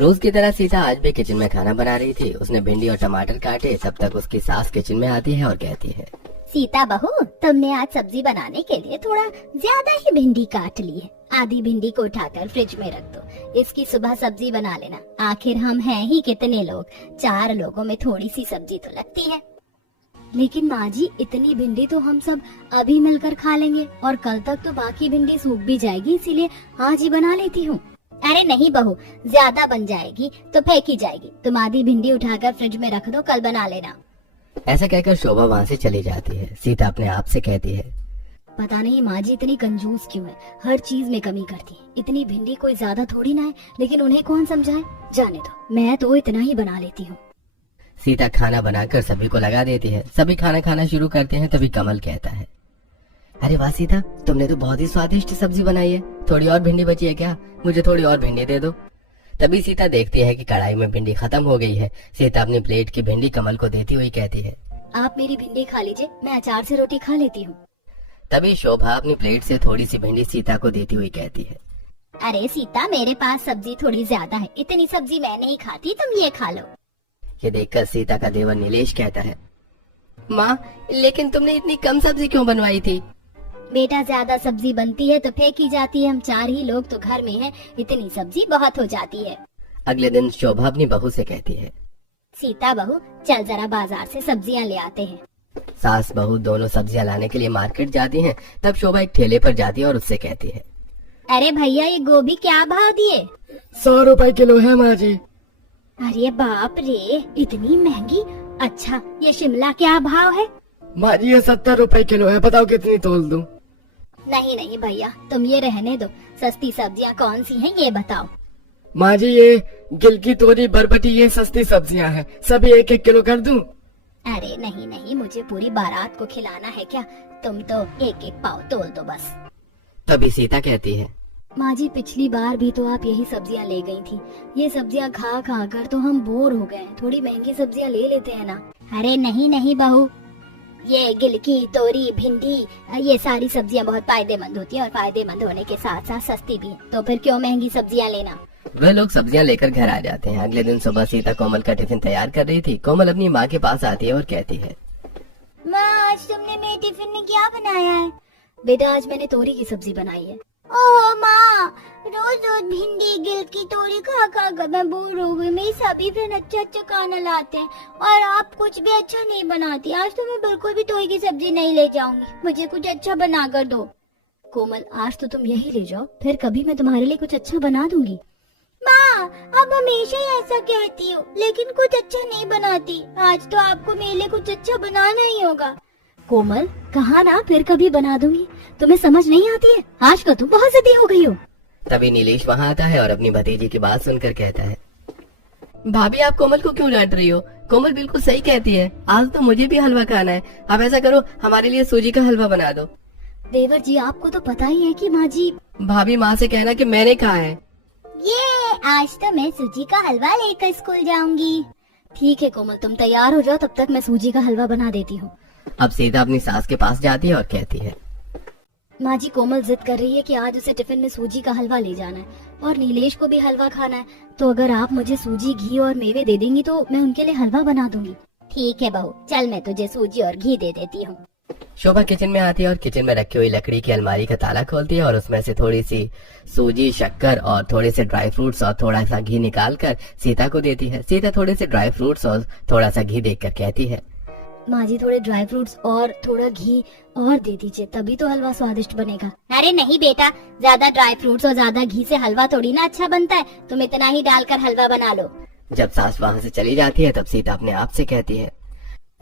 रोज की तरह सीता आज भी किचन में खाना बना रही थी। उसने भिंडी और टमाटर काटे, तब तक उसकी सास किचन में आती है और कहती है, सीता बहू, तुमने आज सब्जी बनाने के लिए थोड़ा ज्यादा ही भिंडी काट ली है। आधी भिंडी को उठाकर फ्रिज में रख दो, इसकी सुबह सब्जी बना लेना। आखिर हम हैं ही कितने लोग, 4 लोगों में थोड़ी सी सब्जी तो लगती है। लेकिन माँ जी, इतनी भिंडी तो हम सब अभी मिलकर खा लेंगे और कल तक तो बाकी भिंडी सूख भी जाएगी, इसीलिए आज ही बना लेती हूँ। अरे नहीं बहू, ज्यादा बन जाएगी तो फेंकी जाएगी। तुम आधी भिंडी उठाकर फ्रिज में रख दो, कल बना लेना। ऐसा कहकर शोभा वहाँ से चली जाती है। सीता अपने आप से कहती है, पता नहीं माँ जी इतनी कंजूस क्यों है, हर चीज में कमी करती है। इतनी भिंडी कोई ज्यादा थोड़ी ना है, लेकिन उन्हें कौन समझाए। जाने दो, मैं तो इतना ही बना लेती हूँ। सीता खाना बनाकर सभी को लगा देती है। सभी खाना खाना शुरू करते हैं। तभी कमल कहता है, अरे वाह सीता, तुमने तो बहुत ही स्वादिष्ट सब्जी बनाई है। थोड़ी और भिंडी बची है क्या? मुझे थोड़ी और भिंडी दे दो। तभी सीता देखती है कि कढ़ाई में भिंडी खत्म हो गई है। सीता अपनी प्लेट की भिंडी कमल को देती हुई कहती है, आप मेरी भिंडी खा लीजिए, मैं अचार से रोटी खा लेती हूँ। तभी शोभा अपनी प्लेट से थोड़ी सी भिंडी सीता को देती हुई कहती है, अरे सीता, मेरे पास सब्जी थोड़ी ज्यादा है, इतनी सब्जी मैं नहीं खाती, तुम ये खा लो। ये देखकर सीता का देवर नीलेश कहता है, माँ, लेकिन तुमने इतनी कम सब्जी क्यों बनवाई थी? बेटा, ज्यादा सब्जी बनती है तो फेंकी जाती है, हम 4 ही लोग तो घर में हैं, इतनी सब्जी बहुत हो जाती है। अगले दिन शोभा अपनी बहू से कहती है, सीता बहू, चल जरा बाजार से सब्जियां ले आते हैं। सास बहू दोनों सब्जियां लाने के लिए मार्केट जाती हैं। तब शोभा एक ठेले पर जाती है और उससे कहती है, अरे भैया, ये गोभी क्या भाव दिए? 100 रुपए किलो है माँ जी। अरे बाप रे, इतनी महंगी। अच्छा, ये शिमला क्या भाव है? माँ जी, ये 70 रुपए किलो है, बताओ कितनी तोल दूं? नहीं नहीं भैया, तुम ये रहने दो। सस्ती सब्जियां कौन सी हैं ये बताओ। माँ जी, ये गिलकी, तोरी, बरबटी, ये सस्ती सब्जियां हैं, सभी 1-1 किलो कर दूं? अरे नहीं नहीं, मुझे पूरी बारात को खिलाना है क्या? तुम तो 1-1 पाव तोल दो बस। तभी सीता कहती है, माँ जी, पिछली बार भी तो आप यही सब्जियां ले गई थी। ये सब्जियां खा खा कर तो हम बोर हो गए, थोड़ी महंगी सब्जियां ले लेते हैं ना। अरे नहीं नहीं बहू, ये गिलकी, तोरी, भिंडी, ये सारी सब्जियां बहुत फायदेमंद होती हैं और फायदेमंद होने के साथ साथ सस्ती भी है, तो फिर क्यों महंगी सब्जियां लेना। वे लोग सब्जियां लेकर घर आ जाते हैं। अगले दिन सुबह सीता कोमल का टिफिन तैयार कर रही थी। कोमल अपनी माँ के पास आती है और कहती है, माँ, आज तुमने मेरे टिफिन में क्या बनाया है? बेटा, आज मैंने तोरी की सब्जी बनाई है। ओह माँ, रोज रोज भिंडी, गिलकी, तोरी खा खा कर मैं बोर हो गई। मेरी सभी फ्रेंड अच्छा अच्छा खाना लाते हैं और आप कुछ भी अच्छा नहीं बनाती। आज तो मैं बिल्कुल भी तोरी की सब्जी नहीं ले जाऊंगी, मुझे कुछ अच्छा बना कर दो। कोमल, आज तो तुम यही ले जाओ, फिर कभी मैं तुम्हारे लिए कुछ अच्छा बना दूंगी। माँ, आप हमेशा ही ऐसा कहती हो, लेकिन कुछ अच्छा नहीं बनाती। आज तो आपको मेरे लिए कुछ अच्छा बनाना ही होगा। कोमल, कहा ना फिर कभी बना दूंगी, तुम्हें समझ नहीं आती है? आज का तुम बहुत जिद्दी हो गई हो। तभी नीलेश वहाँ आता है और अपनी भतीजी की बात सुनकर कहता है, भाभी, आप कोमल को क्यों डांट रही हो? कोमल बिल्कुल सही कहती है, आज तो मुझे भी हलवा खाना है। आप ऐसा करो, हमारे लिए सूजी का हलवा बना दो। देवर जी, आपको तो पता ही है कि माँ जी। भाभी, माँ से कहना कि मैंने कहा है। ये आज तो मैं सूजी का हलवा लेकर स्कूल जाऊंगी। ठीक है कोमल, तुम तैयार हो जाओ, तब तक मैं सूजी का हलवा बना देती हूँ। अब सीता अपनी सास के पास जाती है और कहती है, माँ जी, कोमल जिद कर रही है कि आज उसे टिफिन में सूजी का हलवा ले जाना है और नीलेश को भी हलवा खाना है, तो अगर आप मुझे सूजी, घी और मेवे दे देंगी तो मैं उनके लिए हलवा बना दूंगी। ठीक है बहू, चल मैं तुझे सूजी और घी दे देती हूँ। शोभा किचन में आती है और किचन में रखी हुई लकड़ी की अलमारी का ताला खोलती है और उसमें से थोड़ी सी सूजी, शक्कर और थोड़े से ड्राई फ्रूट्स और थोड़ा सा घी निकाल कर सीता को देती है। सीता थोड़े से ड्राई फ्रूट्स और थोड़ा सा घी देखकर कहती है, माँ जी, थोड़े ड्राई फ्रूट्स और थोड़ा घी और दे दीजिए, तभी तो हलवा स्वादिष्ट बनेगा। अरे नहीं बेटा, ज्यादा ड्राई फ्रूट्स और ज्यादा घी से हलवा थोड़ी ना अच्छा बनता है, तुम इतना ही डालकर हलवा बना लो। जब सास वहाँ से चली जाती है तब सीता अपने आप से कहती है,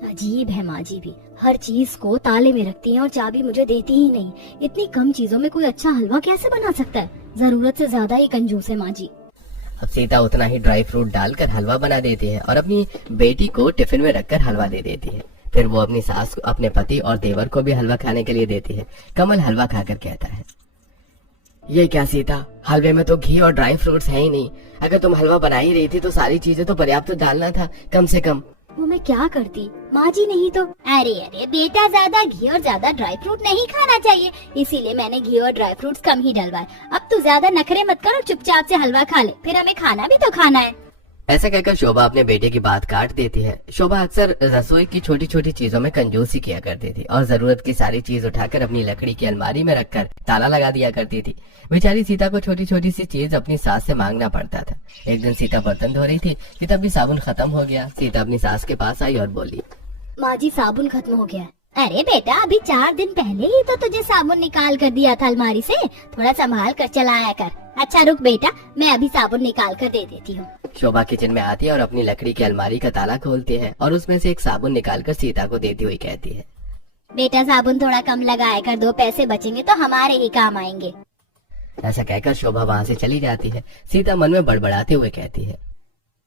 अजीब है माँ जी भी, हर चीज को ताले में रखती हैं और चाबी मुझे देती ही नहीं। इतनी कम चीजों में कोई अच्छा हलवा कैसे बना सकता है? जरूरत से ज्यादा ही कंजूस है माँ जी। अब सीता उतना ही ड्राई फ्रूट डालकर हलवा बना देती है और अपनी बेटी को टिफिन में रखकर हलवा दे देती है। फिर वो अपनी सास को, अपने पति और देवर को भी हलवा खाने के लिए देती है। कमल हलवा खाकर कहता है, ये क्या सीता, हलवे में तो घी और ड्राई फ्रूट्स है ही नहीं। अगर तुम हलवा बना ही रही थी तो सारी चीजें तो पर्याप्त डालना था कम से कम। वो मैं क्या करती, माँ जी नहीं तो। अरे अरे बेटा, ज्यादा घी और ज्यादा ड्राई फ्रूट नहीं खाना चाहिए, इसीलिए मैंने घी और ड्राई फ्रूट्स कम ही डलवाए। अब तू ज्यादा नखरे मत कर और चुपचाप से हलवा खा ले, फिर हमें खाना भी तो खाना है। ऐसा कहकर शोभा अपने बेटे की बात काट देती है। शोभा अक्सर रसोई की छोटी छोटी चीजों में कंजूसी किया करती थी और जरूरत की सारी चीज उठाकर अपनी लकड़ी की अलमारी में रखकर ताला लगा दिया करती थी। बेचारी सीता को छोटी छोटी सी चीज अपनी सास से मांगना पड़ता था। एक दिन सीता बर्तन धो रही थी कि तभी साबुन खत्म हो गया। सीता अपनी सास के पास आई और बोली, माँ जी साबुन खत्म हो गया। अरे बेटा, अभी 4 दिन पहले ही तो तुझे साबुन निकाल कर दिया था अलमारी से, थोड़ा संभाल कर चलाया कर। अच्छा रुक बेटा, मैं अभी साबुन निकाल कर दे देती हूँ। शोभा किचन में आती है और अपनी लकड़ी की अलमारी का ताला खोलती है और उसमें से एक साबुन निकालकर सीता को देती हुई कहती है, बेटा साबुन थोड़ा कम लगाया कर, 2 पैसे बचेंगे तो हमारे ही काम आएंगे। ऐसा कहकर शोभा वहाँ से चली जाती है। सीता मन में बड़बड़ाते हुए कहती है,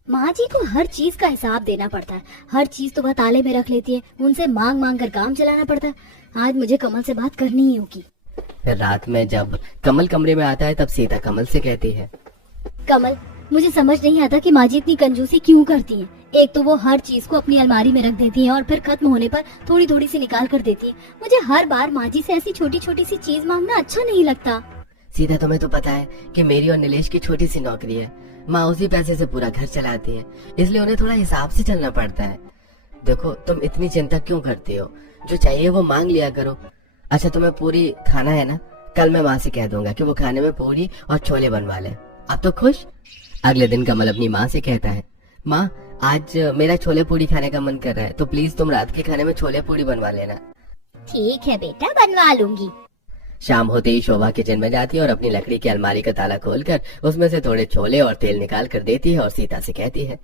माँ जी को हर चीज का हिसाब देना पड़ता है, हर चीज तो वह ताले में रख लेती है, उनसे मांग मांग कर काम चलाना पड़ता है। आज मुझे कमल से बात करनी ही होगी। फिर रात में जब कमल कमरे में आता है तब सीता कमल से कहती है, कमल, मुझे समझ नहीं आता कि माँ जी इतनी कंजूसी क्यों करती हैं। एक तो वो हर चीज को अपनी अलमारी में रख देती हैं और फिर खत्म होने पर थोड़ी थोड़ी सी निकाल कर देती है। मुझे हर बार माँ जी से ऐसी छोटी छोटी सी चीज मांगना अच्छा नहीं लगता। सीता, तुम्हें तो पता है कि मेरी और नीलेश की छोटी सी नौकरी है। माँ उसी पैसे से पूरा घर चलाती है, इसलिए उन्हें थोड़ा हिसाब से चलना पड़ता है। देखो, तुम इतनी चिंता क्यों करती हो? जो चाहिए वो मांग लिया करो। अच्छा, तुम्हें पूरी खाना है ना? कल मैं माँ से कह दूंगा कि वो खाने में पूरी और छोले बनवा ले। अब तो खुश? अगले दिन कमल अपनी माँ से कहता है, माँ आज मेरा छोले पूरी खाने का मन कर रहा है, तो प्लीज तुम रात के खाने में छोले पूरी बनवा लेना। ठीक है बेटा, बनवा लूंगी। शाम होते ही शोभा किचन में जाती है और अपनी लकड़ी की अलमारी का ताला खोलकर उसमें से थोड़े छोले और तेल निकाल कर देती है और सीता से कहती है,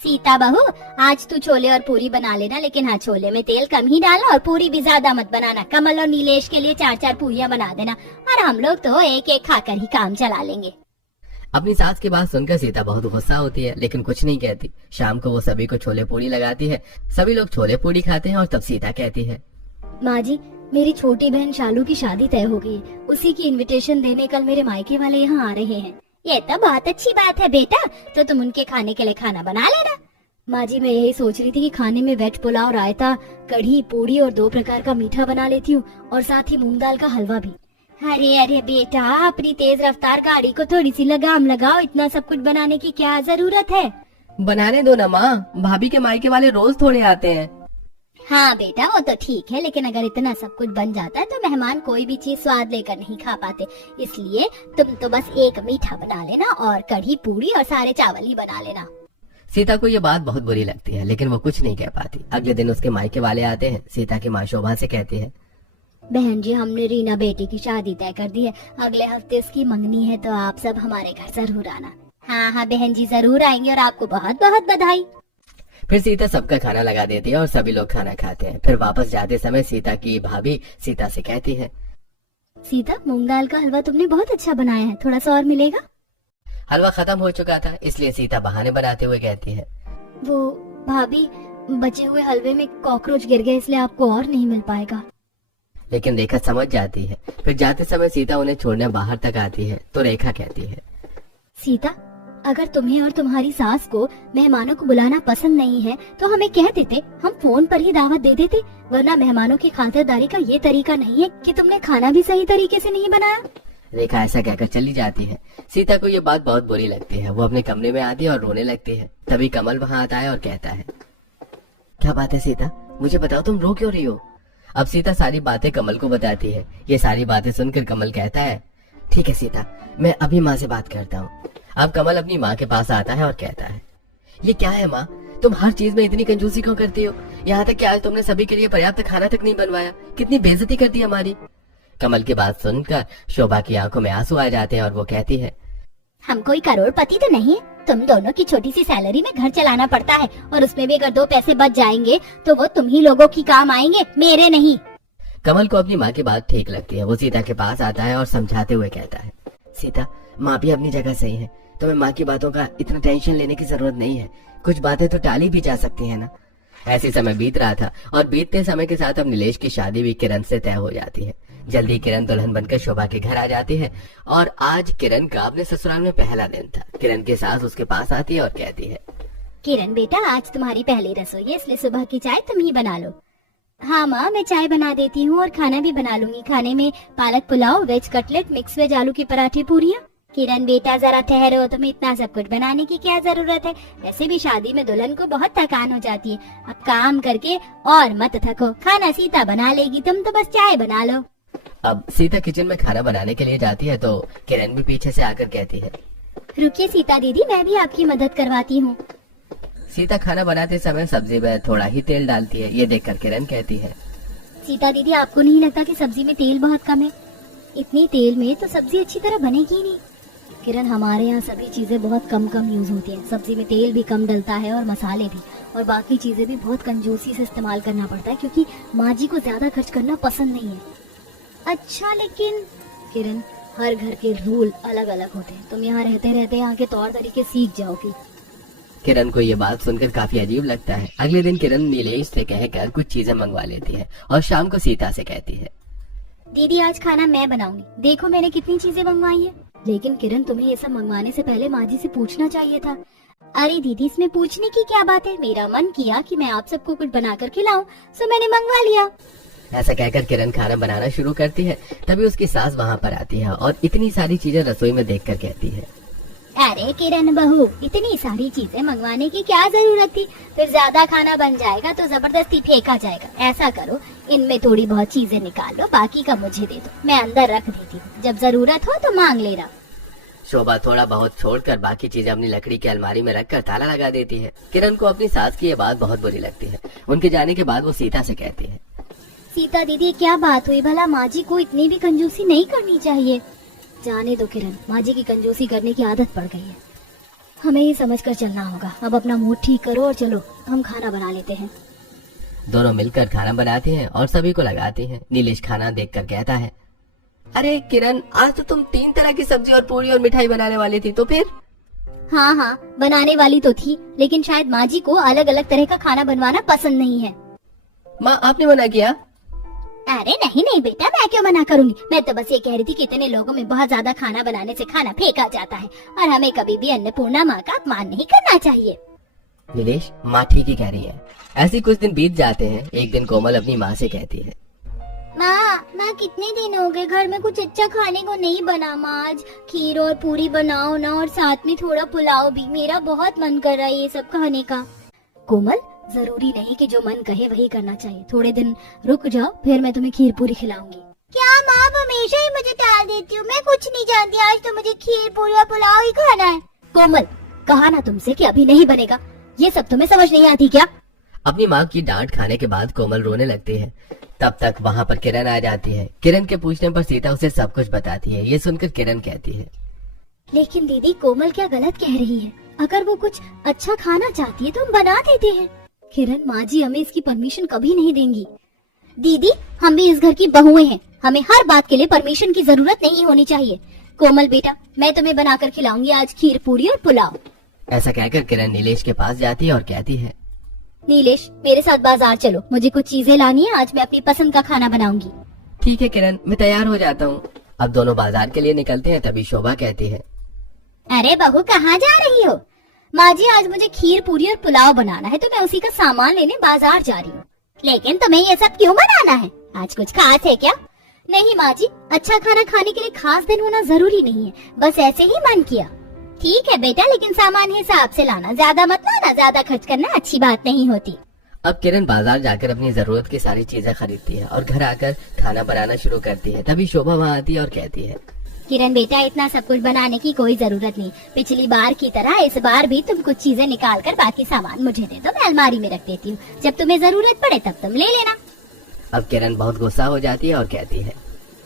सीता बहू, आज तू छोले और पूरी बना लेना, लेकिन हाँ छोले में तेल कम ही डालना और पूरी भी ज्यादा मत बनाना। कमल और नीलेश के लिए 4-4 पूरियां बना देना और हम लोग तो एक एक खाकर ही काम चला लेंगे। अपनी सास की बात सुनकर सीता बहुत गुस्सा होती है, लेकिन कुछ नहीं कहती। शाम को वो सभी को छोले पूरी लगाती है। सभी लोग छोले पूरी खाते हैं और तब सीता कहती है, माँ जी, मेरी छोटी बहन शालू की शादी तय हो गई है, उसी की इनविटेशन देने कल मेरे मायके वाले यहाँ आ रहे हैं। ये तो बहुत अच्छी बात है बेटा, तो तुम उनके खाने के लिए खाना बना लेना। माँ जी, मैं यही सोच रही थी कि खाने में वेज पुलाव, रायता, कढ़ी, पूड़ी और 2 प्रकार का मीठा बना लेती हूँ और साथ ही मूंग दाल का हलवा भी। अरे अरे बेटा, अपनी तेज रफ्तार गाड़ी को थोड़ी सी लगाम लगाओ, इतना सब कुछ बनाने की क्या जरूरत है? बनाने दो ना माँ, भाभी के मायके वाले रोज थोड़े आते हैं। हाँ बेटा, वो तो ठीक है, लेकिन अगर इतना सब कुछ बन जाता है तो मेहमान कोई भी चीज स्वाद लेकर नहीं खा पाते। इसलिए तुम तो बस एक मीठा बना लेना और कढ़ी, पूड़ी और सारे चावल ही बना लेना। सीता को ये बात बहुत बुरी लगती है, लेकिन वो कुछ नहीं कह पाती। अगले दिन उसके मायके वाले आते हैं। सीता की माँ शोभा से कहती है, बहन जी, हमने रीना बेटी की शादी तय कर दी है, अगले हफ्ते उसकी मंगनी है, तो आप सब हमारे घर जरूर आना। हाँ हाँ बहन जी, जरूर आएंगे और आपको बहुत बहुत बधाई। फिर सीता सबका खाना लगा देती है और सभी लोग खाना खाते हैं। फिर वापस जाते समय सीता की भाभी सीता से कहती है, सीता, मूंग दाल का हलवा तुमने बहुत अच्छा बनाया है, थोड़ा सा और मिलेगा? हलवा खत्म हो चुका था, इसलिए सीता बहाने बनाते हुए कहती है, वो भाभी, बचे हुए हलवे में कॉकरोच गिर गए, इसलिए आपको और नहीं मिल पाएगा। लेकिन रेखा समझ जाती है। फिर जाते समय सीता उन्हें छोड़ने बाहर तक आती है तो रेखा कहती है, सीता, अगर तुम्हें और तुम्हारी सास को मेहमानों को बुलाना पसंद नहीं है तो हमें कह देते, हम फोन पर ही दावत दे देते, वरना मेहमानों की खातिरदारी का ये तरीका नहीं है कि तुमने खाना भी सही तरीके से नहीं बनाया। रेखा ऐसा कहकर चली जाती है। सीता को ये बात बहुत बुरी लगती है। वो अपने कमरे में आती है और रोने लगती है। तभी कमल वहाँ आता है और कहता है, क्या बात है सीता, मुझे बताओ तुम रो क्यों रही हो? अब सीता सारी बातें कमल को बताती है। ये सारी बातें सुनकर कमल कहता है, ठीक है सीता, मैं अभी माँ से बात करता हूँ। अब कमल अपनी माँ के पास आता है और कहता है, ये क्या है माँ, तुम हर चीज में इतनी कंजूसी क्यों करती हो? यहाँ तक कि आज तुमने सभी के लिए पर्याप्त खाना तक नहीं बनवाया, कितनी बेइज्जती कर दी हमारी। कमल की बात सुनकर शोभा की आंखों में आंसू आ जाते हैं और वो कहती है, हम कोई करोड़पति तो नहीं है, तुम दोनों की छोटी सी सैलरी में घर चलाना पड़ता है और उसमें भी अगर 2 पैसे बच जाएंगे तो वो तुम ही लोगों की काम आएंगे, मेरे नहीं। कमल को अपनी माँ की बात ठीक लगती है। वो सीता के पास आता है और समझाते हुए कहता है, सीता, माँ भी अपनी जगह सही है, तुम्हें माँ की बातों का इतना टेंशन लेने की जरूरत नहीं है, कुछ बातें तो टाली भी जा सकती है ना। ऐसे समय बीत रहा था और बीतते समय के साथ अब नीलेश की शादी भी किरण से तय हो जाती है। जल्दी किरण दुल्हन बनकर शोभा के घर आ जाती है और आज किरण का अपने ससुराल में पहला दिन था। किरण की सास उसके पास आती है और कहती है, किरण बेटा, आज तुम्हारी पहली रसोई है, इसलिए सुबह की चाय तुम ही बना लो। हाँ माँ, मैं चाय बना देती हूँ और खाना भी बना लूंगी। खाने में पालक pulao, veg cutlet, mix veg आलू के पराठे, पूरियाँ। किरण बेटा जरा ठहरो, तुम्हें इतना सब कुछ बनाने की क्या जरूरत है? वैसे भी शादी में दुल्हन को बहुत थकान हो जाती है। अब काम करके और मत थको, खाना सीता बना लेगी, तुम तो बस चाय बना लो। अब सीता किचन में खाना बनाने के लिए जाती है तो किरण भी पीछे से आकर कहती है, रुकिए सीता दीदी, मैं भी आपकी मदद करवाती हूँ। सीता खाना बनाते समय सब्जी में थोड़ा ही तेल डालती है। ये देखकर किरण कहती है, सीता दीदी, आपको नहीं लगता कि सब्जी में तेल बहुत कम है? इतनी तेल में तो सब्जी अच्छी तरह बनेगी ही नहीं। किरण, हमारे यहाँ सभी चीजें बहुत कम यूज होती हैं। सब्जी में तेल भी कम डलता है और मसाले भी, और बाकी चीजें भी बहुत कंजूसी से इस्तेमाल करना पड़ता है, क्योंकि माँ जी को ज्यादा खर्च करना पसंद नहीं है। अच्छा, लेकिन किरण, हर घर के रूल अलग अलग होते हैं। तुम यहाँ रहते रहते यहाँ के तौर तरीके सीख जाओगी। किरण को ये बात सुनकर काफी अजीब लगता है। अगले दिन किरण नीलेश से कहकर कुछ चीजें मंगवा लेती है और शाम को सीता से कहती है, दीदी आज खाना मैं बनाऊंगी, देखो मैंने कितनी चीजें मंगवाई है। लेकिन किरण, तुम्हें ये सब मंगवाने से पहले माँ जी से पूछना चाहिए था। अरे दीदी, इसमें पूछने की क्या बात है? मेरा मन किया कि मैं आप सबको कुछ बनाकर खिलाऊं, सो मैंने मंगवा लिया। ऐसा कहकर किरण खाना बनाना शुरू करती है। तभी उसकी सास वहाँ पर आती है और इतनी सारी चीजें रसोई में देखकर कहती है, अरे किरण बहू, इतनी सारी चीजें मंगवाने की क्या जरूरत थी? फिर ज्यादा खाना बन जाएगा तो जबरदस्ती फेंका जाएगा। ऐसा करो, इनमें थोड़ी बहुत चीजें निकाल लो, बाकी का मुझे दे दो, मैं अंदर रख देती हूँ, जब जरूरत हो तो मांग लेना। शोभा थोड़ा बहुत छोड़कर बाकी चीजें अपनी लकड़ी की अलमारी में रखकर ताला लगा देती है। किरण को अपनी सास की ये बात बहुत बुरी लगती है। उनके जाने के बाद वो सीता से कहती है, सीता दीदी, क्या बात हुई भला? माँ जी को इतनी भी कंजूसी नहीं करनी चाहिए। जाने दो किरण, माँ जी की कंजूसी करने की आदत पड़ गई है। हमें ही समझ कर चलना होगा। अब अपना मूड ठीक करो और चलो हम खाना बना लेते हैं। दोनों मिलकर खाना बनाती हैं और सभी को लगाती हैं। नीलेश खाना देखकर कहता है, अरे किरण, आज तो तुम 3 तरह की सब्जी और पूरी और मिठाई बनाने वाली थी, तो फिर? हाँ, बनाने वाली तो थी, लेकिन शायद माँ जी को अलग अलग तरह का खाना बनवाना पसंद नहीं है। माँ, आपने मना किया? अरे नहीं बेटा, मैं क्यों मना करूंगी? मैं तो बस ये कह रही थी कि इतने लोगों में बहुत ज्यादा खाना बनाने से खाना फेंका जाता है और हमें कभी भी अन्नपूर्णा माँ का अपमान नहीं करना चाहिए। नीलेश, माँ ठीक ही कह रही है। ऐसे कुछ दिन बीत जाते हैं। एक दिन कोमल अपनी माँ से कहती है, माँ कितने दिन हो गए घर में कुछ अच्छा खाने को नहीं बना। माँ आज खीर और पूरी बनाओ ना, और साथ में थोड़ा पुलाव भी, मेरा बहुत मन कर रहा है ये सब खाने का। कोमल, जरूरी नहीं कि जो मन कहे वही करना चाहिए। थोड़े दिन रुक जाओ, फिर मैं तुम्हें खीर पूरी खिलाऊंगी। क्या माँ, हमेशा ही मुझे टाल देती हो? मैं कुछ नहीं जानती, आज तो मुझे खीर पूरी और पुलाव ही खाना है। कोमल, कहा ना तुमसे कि अभी नहीं बनेगा। ये सब तुम्हें समझ नहीं आती क्या? अपनी माँ की डांट खाने के बाद कोमल रोने लगती है। तब तक वहाँ पर किरण आ जाती है। किरण के पूछने पर सीता उसे सब कुछ बताती है। ये सुनकर किरण कहती है, लेकिन दीदी, कोमल क्या गलत कह रही है? अगर वो कुछ अच्छा खाना चाहती है तो हम बना देते हैं। किरण, माँ जी हमें इसकी परमिशन कभी नहीं देंगी। दीदी, हम भी इस घर की बहुएं हैं, हमें हर बात के लिए परमिशन की जरूरत नहीं होनी चाहिए। कोमल बेटा, मैं तुम्हें बनाकर खिलाऊंगी आज खीर पूरी और पुलाव। ऐसा कहकर किरण नीलेश के पास जाती है और कहती है, नीलेश, मेरे साथ बाजार चलो, मुझे कुछ चीजें लानी है, आज मैं अपनी पसंद का खाना बनाऊंगी। ठीक है किरण, मैं तैयार हो जाता हूँ। अब दोनों बाजार के लिए निकलते हैं। तभी शोभा कहती है, अरे बहू, कहाँ जा रही हो? माँ जी, आज मुझे खीर पूरी और पुलाव बनाना है, तो मैं उसी का सामान लेने बाजार जा रही हूँ। लेकिन तुम्हें ये सब क्यों बनाना है? आज कुछ खास है क्या? नहीं माँ जी, अच्छा खाना खाने के लिए खास दिन होना जरूरी नहीं है, बस ऐसे ही मन किया। ठीक है बेटा, लेकिन सामान हिसाब से लाना, ज्यादा मत लाना, ज्यादा खर्च करना अच्छी बात नहीं होती। अब किरण बाजार जाकर अपनी जरूरत की सारी चीजें खरीदती है और घर आकर खाना बनाना शुरू करती है। तभी शोभा वहाँ आती है और कहती है, किरण बेटा, इतना सब कुछ बनाने की कोई जरूरत नहीं। पिछली बार की तरह इस बार भी तुम कुछ चीजें निकाल कर बाकी सामान मुझे दे दो, मैं अलमारी में रख देती हूँ, जब तुम्हें जरूरत पड़े तब तुम ले लेना। अब किरण बहुत गुस्सा हो जाती है और कहती है,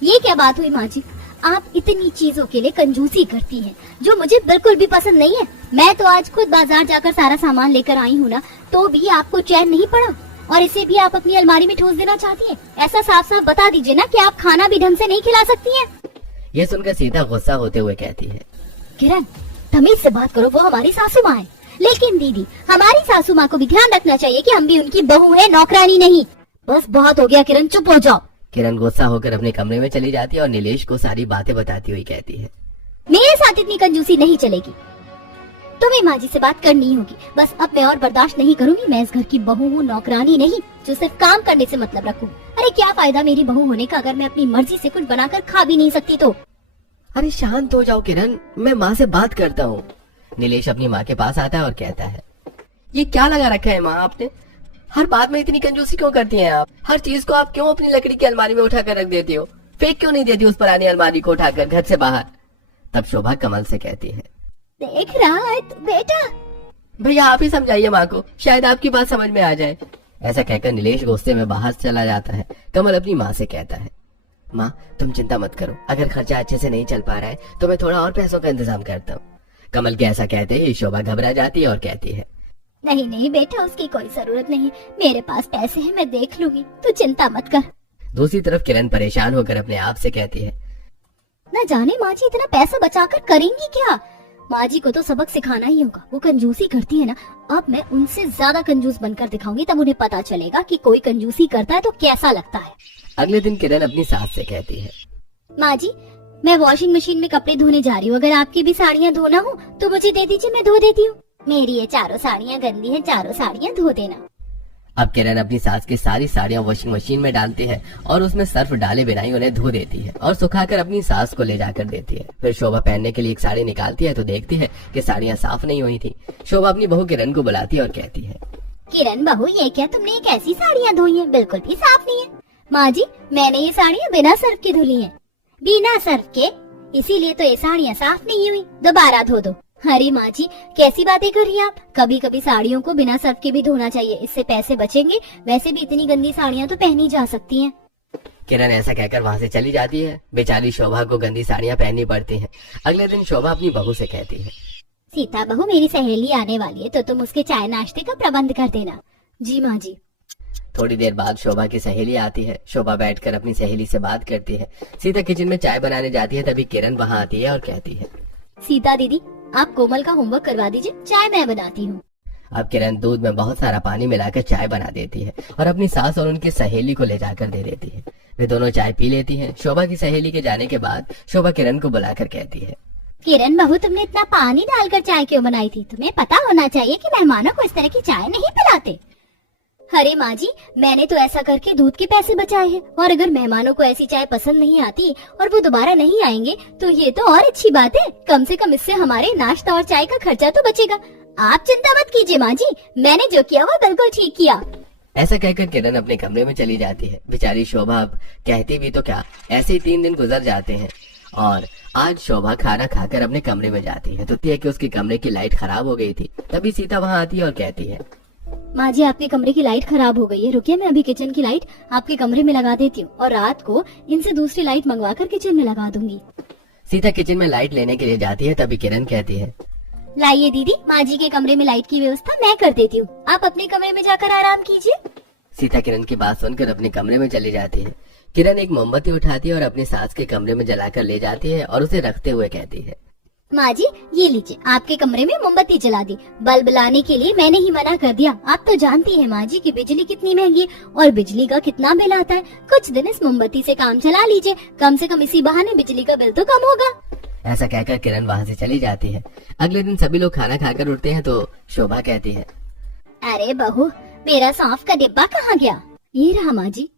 ये क्या बात हुई माँ जी? आप इतनी चीजों के लिए कंजूसी करती हैं, जो मुझे बिल्कुल भी पसंद नहीं है। मैं तो आज खुद बाजार जाकर सारा सामान लेकर आई हूँ ना, तो भी आपको चैन नहीं पड़ा, और इसे भी आप अपनी अलमारी में ठूस देना चाहती हैं। ऐसा साफ साफ बता दीजिए ना कि आप खाना भी ढंग से नहीं खिला सकती हैं। ये सुनकर सीता गुस्सा होते हुए कहती है, किरण, तमीज से बात करो, वो हमारी सासू माँ है। लेकिन दीदी, हमारी सासू माँ को भी ध्यान रखना चाहिए कि हम भी उनकी बहू है, नौकरानी नहीं। बस बहुत हो गया किरण, चुप हो जाओ। किरण गुस्सा होकर अपने कमरे में चली जाती है और नीलेश को सारी बातें बताती हुई कहती है, मेरे साथ इतनी कंजूसी नहीं चलेगी। तुम्हें माँ जी से बात करनी ही होगी। बस अब मैं और बर्दाश्त नहीं करूंगी। मैं इस घर की बहू हूँ, नौकरानी नहीं जो सिर्फ काम करने से मतलब रखूं। अरे क्या फायदा मेरी बहू होने का अगर मैं अपनी मर्जी से कुछ बनाकर खा भी नहीं सकती तो। अरे शांत हो जाओ किरण, मैं माँ से बात करता हूँ। नीलेश अपनी माँ के पास आता है और कहता है, ये क्या लगा रखा है माँ आपने? हर बात में इतनी कंजूसी क्यों करती हैं आप? हर चीज को आप क्यों अपनी लकड़ी की अलमारी में उठाकर रख देती हो? फेंक क्यों नहीं देती उस पुरानी अलमारी को उठाकर घर से बाहर? तब शोभा कमल से कहती है, देख रहा है तो बेटा। भैया आप ही समझाइए माँ को, शायद आपकी बात समझ में आ जाए। ऐसा कहकर नीलेश गुस्से में बाहर चला जाता है। कमल अपनी माँ से कहता है, माँ तुम चिंता मत करो, अगर खर्चा अच्छे से नहीं चल पा रहा है तो मैं थोड़ा और पैसों का इंतजाम करता हूँ। कमल के ऐसा कहते ही शोभा घबरा जाती है और कहती है, नहीं नहीं बेटा, उसकी कोई जरूरत नहीं, मेरे पास पैसे हैं, मैं देख लूंगी, तू चिंता मत कर। दूसरी तरफ किरण परेशान होकर अपने आप से कहती है, न जाने माँ जी इतना पैसा बचाकर करेंगी क्या। माँ जी को तो सबक सिखाना ही होगा, वो कंजूसी करती है ना। अब मैं उनसे ज्यादा कंजूस बनकर दिखाऊंगी, तब उन्हें पता चलेगा कि कोई कंजूसी करता है तो कैसा लगता है। अगले दिन किरण अपनी सास से कहती है, माँ जी मैं वॉशिंग मशीन में कपड़े धोने जा रही हूँ, अगर आपकी भी साड़ियाँ धोना हो तो मुझे दे दीजिए, मैं धो देती हूँ। मेरी ये चारों साड़ियाँ गंदी हैं, चारों साड़ियाँ धो देना। अब किरण अपनी सास की सारी साड़ियाँ वॉशिंग मशीन में डालती है और उसमें सर्फ डाले बिना ही उन्हें धो देती है और सुखाकर अपनी सास को ले जाकर देती है। फिर शोभा पहनने के लिए एक साड़ी निकालती है तो देखती है कि साड़ियाँ साफ नहीं हुई थी। शोभा अपनी बहू किरण को बुलाती है और कहती है, किरण बहू ये क्या तुमने एक ऐसी साड़ियाँ धोई हैं, बिल्कुल भी साफ नहीं है। माँ जी मैंने ये साड़ियाँ बिना सर्फ के धुली हैं, बिना सर्फ के, इसीलिए तो ये साड़ियाँ साफ नहीं हुई, दोबारा धो दो। अरे माँ जी कैसी बातें कर रही हैं आप, कभी कभी साड़ियों को बिना सर्फ के भी धोना चाहिए, इससे पैसे बचेंगे, वैसे भी इतनी गंदी साड़ियाँ तो पहनी जा सकती हैं। किरण ऐसा कहकर वहाँ से चली जाती है। बेचारी शोभा को गंदी साड़ियाँ पहननी पड़ती हैं। अगले दिन शोभा अपनी बहू से कहती है, सीता बहू मेरी सहेली आने वाली है तो तुम उसके चाय नाश्ते का प्रबंध कर देना। जी माँ जी। थोड़ी देर बाद शोभा की सहेली आती है। शोभा बैठकर अपनी सहेली से बात करती है। सीता किचन में चाय बनाने जाती है, तभी किरण वहाँ आती है और कहती है, सीता दीदी आप कोमल का होमवर्क करवा दीजिए, चाय मैं बनाती हूँ। अब किरण दूध में बहुत सारा पानी मिलाकर चाय बना देती है और अपनी सास और उनकी सहेली को ले जाकर दे देती है। वे दोनों चाय पी लेती हैं। शोभा की सहेली के जाने के बाद शोभा किरण को बुलाकर कहती है, किरण बहू तुमने इतना पानी डालकर चाय क्यों बनाई थी? तुम्हें पता होना चाहिए कि मेहमानों को इस तरह की चाय नहीं पिलाते। अरे माँ जी मैंने तो ऐसा करके दूध के पैसे बचाए हैं, और अगर मेहमानों को ऐसी चाय पसंद नहीं आती और वो दोबारा नहीं आएंगे तो ये तो और अच्छी बात है, कम से कम इससे हमारे नाश्ता और चाय का खर्चा तो बचेगा। आप चिंता मत कीजिए माँ जी, मैंने जो किया वो बिल्कुल ठीक किया। ऐसा कहकर किरण अपने कमरे में चली जाती है। बेचारी शोभा अब कहती भी तो क्या, ऐसे ही 3 दिन गुजर जाते हैं और आज शोभा खाना खाकर अपने कमरे में जाती है तो देखती है कि उसके कमरे की लाइट खराब हो गई थी। तभी सीता वहाँ आती है और कहती है, माँ जी आपके कमरे की लाइट खराब हो गई है, रुकिए मैं अभी किचन की लाइट आपके कमरे में लगा देती हूँ और रात को इनसे दूसरी लाइट मंगवा कर किचन में लगा दूंगी। सीता किचन में लाइट लेने के लिए जाती है। तभी किरण कहती है, लाइए दीदी माँ जी के कमरे में लाइट की व्यवस्था मैं कर देती हूँ, आप अपने कमरे में जाकर आराम कीजिए। सीता किरण की बात सुनकर अपने कमरे में चली जाती है। किरण एक मोमबत्ती उठाती है और अपनी सास के कमरे में जलाकर ले जाती है और उसे रखते हुए कहती है, माँ जी ये लीजिए आपके कमरे में मोमबत्ती जला दी, बल्ब लाने के लिए मैंने ही मना कर दिया। आप तो जानती हैं माँ जी कि बिजली कितनी महंगी है और बिजली का कितना बिल आता है, कुछ दिन इस मोमबत्ती से काम चला लीजिए, कम से कम इसी बहाने बिजली का बिल तो कम होगा। ऐसा कहकर किरण वहाँ से चली जाती है। अगले दिन सभी लोग खाना खाकर उठते हैं तो शोभा कहती है, अरे बहू मेरा सौंफ का डिब्बा कहाँ गया? ये रहा माँ जी।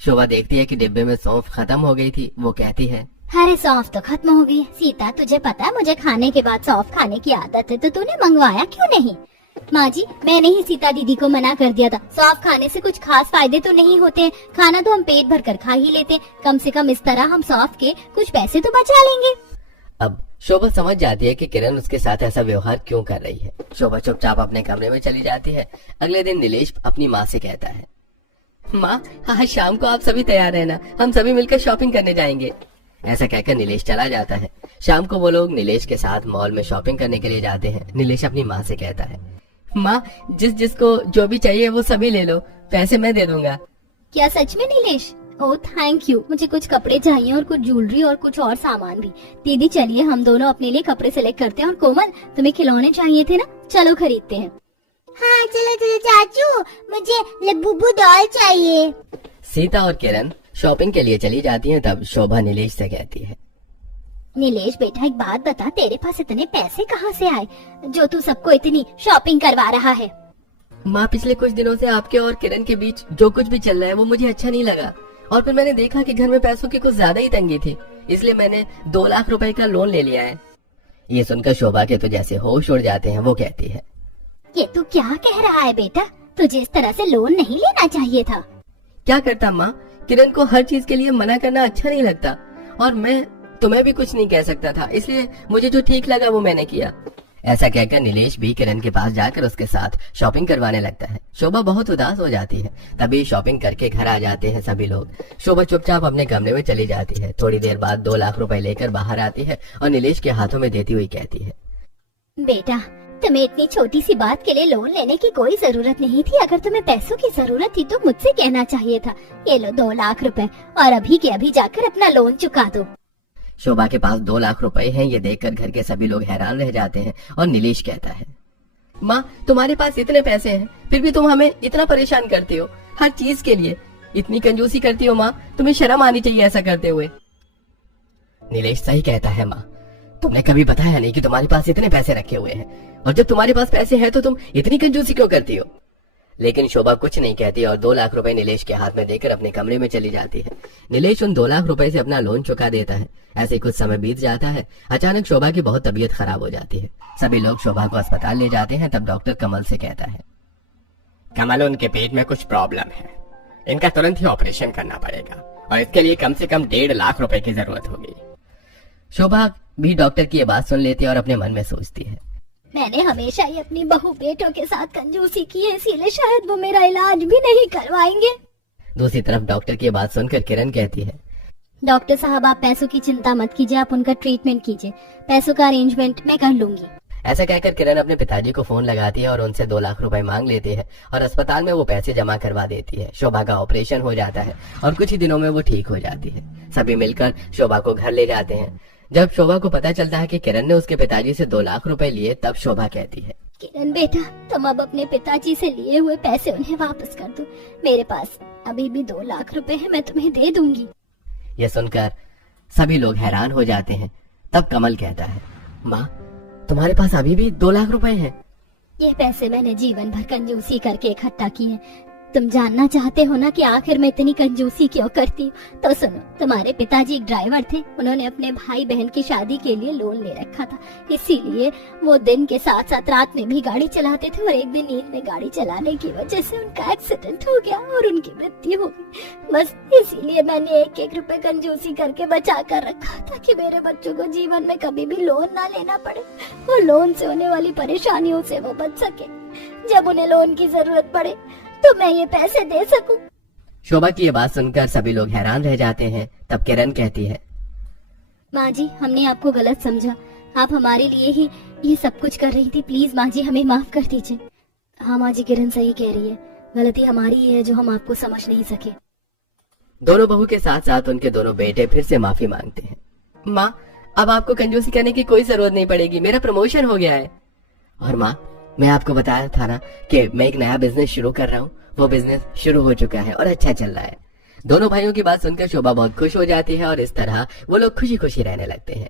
शोभा देखती है कि डिब्बे में सौंफ खत्म हो गई थी। वो कहती है, अरे सौंफ तो खत्म हो गई। सीता तुझे पता है मुझे खाने के बाद सौंफ खाने की आदत है, तो तूने मंगवाया क्यों नहीं? माँ जी मैंने ही सीता दीदी को मना कर दिया था, सौंफ खाने से कुछ खास फायदे तो नहीं होते हैं, खाना तो हम पेट भर कर खा ही लेते, कम से कम इस तरह हम सौंफ के कुछ पैसे तो बचा लेंगे। अब शोभा समझ जाती है कि किरण उसके साथ ऐसा व्यवहार क्यों कर रही है। शोभा चुपचाप अपने कमरे में चली जाती है। अगले दिन नीलेश अपनी माँ से कहता है, माँ आज शाम को आप सभी तैयार रहना, हम सभी मिलकर शॉपिंग करने जाएंगे। ऐसा कहकर नीलेश चला जाता है। शाम को वो लोग नीलेश के साथ मॉल में शॉपिंग करने के लिए जाते हैं। नीलेश अपनी माँ से कहता है, माँ जिसको जो भी चाहिए वो सभी ले लो, पैसे मैं दे दूंगा। क्या सच में नीलेश? ओह थैंक यू, मुझे कुछ कपड़े चाहिए और कुछ ज्वेलरी और कुछ और सामान भी। दीदी चलिए हम दोनों अपने लिए कपड़े सिलेक्ट करते हैं, और कोमल तुम्हें खिलौने चाहिए थे ना, चलो खरीदते हैं। हाँ चलो चलो चाचू, मुझे लब्बू डॉल चाहिए। सीता और किरण शॉपिंग के लिए चली जाती हैं। तब शोभा नीलेश से कहती है, नीलेश बेटा एक बात बता, तेरे पास इतने पैसे कहाँ से आए जो तू सबको इतनी शॉपिंग करवा रहा है? माँ, पिछले कुछ दिनों से आपके और किरण के बीच जो कुछ भी चल रहा है वो मुझे अच्छा नहीं लगा, और फिर मैंने देखा कि घर में पैसों की कुछ ज्यादा ही तंगी थी, इसलिए मैंने 2 लाख रुपए का लोन ले लिया है। ये सुनकर शोभा के तो जैसे होश उड़ जाते हैं। वो कहती है, ये तू क्या कह रहा है बेटा? तुझे इस तरह से लोन नहीं लेना चाहिए था। क्या करता माँ, किरण को हर चीज के लिए मना करना अच्छा नहीं लगता, और मैं तुम्हें भी कुछ नहीं कह सकता था, इसलिए मुझे जो ठीक लगा वो मैंने किया। ऐसा कहकर नीलेश भी किरण के पास जाकर उसके साथ शॉपिंग करवाने लगता है। शोभा बहुत उदास हो जाती है। तभी शॉपिंग करके घर आ जाते हैं सभी लोग। शोभा चुपचाप अपने कमरे में चली जाती है। थोड़ी देर बाद 2 लाख रुपए लेकर बाहर आती है और नीलेश के हाथों में देती हुई कहती है, बेटा, तुम्हें इतनी छोटी सी बात के लिए लोन लेने की कोई जरूरत नहीं थी। अगर तुम्हें पैसों की जरूरत थी तो मुझसे कहना चाहिए था। ये लो 2 लाख रुपए और अभी के अभी जाकर अपना लोन चुका दो। शोभा के पास 2 लाख रुपए हैं। ये देखकर घर के सभी लोग हैरान रह जाते हैं और नीलेश कहता है, माँ, तुम्हारे पास इतने पैसे हैं फिर भी तुम हमें इतना परेशान करती हो, हर चीज के लिए इतनी कंजूसी करती हो। माँ, तुम्हें शर्म आनी चाहिए ऐसा करते हुए। नीलेश सही कहता है माँ, तुमने कभी बताया नहीं कि तुम्हारे पास इतने पैसे रखे हुए हैं, और जब तुम्हारे पास पैसे हैं तो तुम इतनी कंजूसी क्यों करती हो। लेकिन शोभा कुछ नहीं कहती और 2 लाख रुपए नीलेश के हाथ में देकर अपने कमरे में चली जाती है। नीलेश उन 2 लाख रुपए से अपना लोन चुका देता है। ऐसे कुछ समय बीत जाता है। अचानक शोभा की बहुत तबीयत खराब हो जाती है। सभी लोग शोभा को अस्पताल ले जाते हैं। तब डॉक्टर कमल से कहता है, कमल, उनके पेट में कुछ प्रॉब्लम है, इनका तुरंत ही ऑपरेशन करना पड़ेगा और इसके लिए कम से कम 1.5 लाख रुपए की जरूरत होगी। शोभा भी डॉक्टर की ये बात सुन लेती है और अपने मन में सोचती है, मैंने हमेशा ही अपनी बहू बेटों के साथ कंजूसी की है, इसीलिए शायद वो मेरा इलाज भी नहीं करवाएंगे। दूसरी तरफ डॉक्टर की बात सुनकर किरण कहती है, डॉक्टर साहब, आप पैसों की चिंता मत कीजिए, आप उनका ट्रीटमेंट कीजिए, पैसों का अरेंजमेंट मैं कर लूंगी। ऐसा कहकर किरण अपने पिताजी को फोन लगाती है और उनसे 2 लाख रुपए मांग लेती है और अस्पताल में वो पैसे जमा करवा देती है। शोभा का ऑपरेशन हो जाता है और कुछ ही दिनों में वो ठीक हो जाती है। सभी मिलकर शोभा को घर ले जाते हैं। जब शोभा को पता चलता है कि किरण ने उसके पिताजी से 2 लाख रुपए लिए, तब शोभा कहती है, किरण बेटा, तुम अब अपने पिताजी से लिए हुए पैसे उन्हें वापस कर दो। मेरे पास अभी भी 2 लाख रुपए हैं, मैं तुम्हें दे दूंगी। यह सुनकर सभी लोग हैरान हो जाते हैं। तब कमल कहता है, माँ, तुम्हारे पास अभी भी 2 लाख रुपए हैं? ये पैसे मैंने जीवन भर कंजूसी करके इकट्ठा किए हैं। तुम जानना चाहते हो ना कि आखिर मैं इतनी कंजूसी क्यों करती हूँ? तो सुनो, तुम्हारे पिताजी एक ड्राइवर थे, उन्होंने अपने भाई बहन की शादी के लिए लोन ले रखा था, इसीलिए वो दिन के साथ साथ रात में भी गाड़ी चलाते थे, और एक दिन नींद में गाड़ी चलाने की वजह से उनका एक्सीडेंट हो गया और उनकी मृत्यु हो गई। बस इसीलिए मैंने 1-1 रुपए कंजूसी करके बचा कर रखा था कि मेरे बच्चों को जीवन में कभी भी लोन ना लेना पड़े और लोन से होने वाली परेशानियों से वो बच सके। जब उन्हें लोन की जरूरत पड़े तो मैं ये पैसे दे सकूं। शोभा की ये बात सुनकर सभी लोग हैरान रह जाते हैं। तब किरण कहती है, माँ जी, हमने आपको गलत समझा, आप हमारे लिए ही ये सब कुछ कर रही थी, प्लीज माँ जी हमें माफ कर दीजिए। हाँ माँ जी, किरण सही कह रही है, गलती हमारी ही है जो हम आपको समझ नहीं सके। दोनों बहू के साथ साथ उनके दोनों बेटे फिर से माफी मांगते हैं। माँ, अब आपको कंजूसी करने की कोई जरूरत नहीं पड़ेगी, मेरा प्रमोशन हो गया है। और माँ, मैं आपको बताया था ना कि मैं एक नया बिजनेस शुरू कर रहा हूँ, वो बिजनेस शुरू हो चुका है और अच्छा चल रहा है। दोनों भाइयों की बात सुनकर शोभा बहुत खुश हो जाती है और इस तरह वो लोग खुशी खुशी रहने लगते हैं।